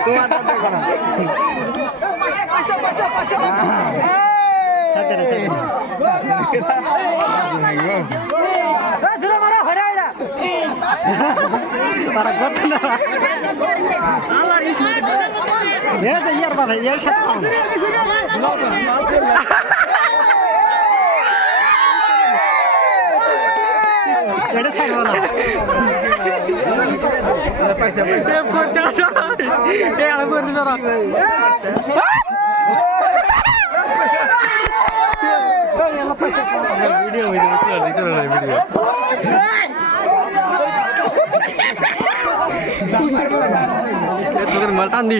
তোমার দেখো না para কত না এটা ইয়ার বাবা ইয়ার সাথে এটা সাইড বলা পয়সা পয়সা এ আলো করে দিন না ভিডিও চলো ভিডিও তোকে মালটান দি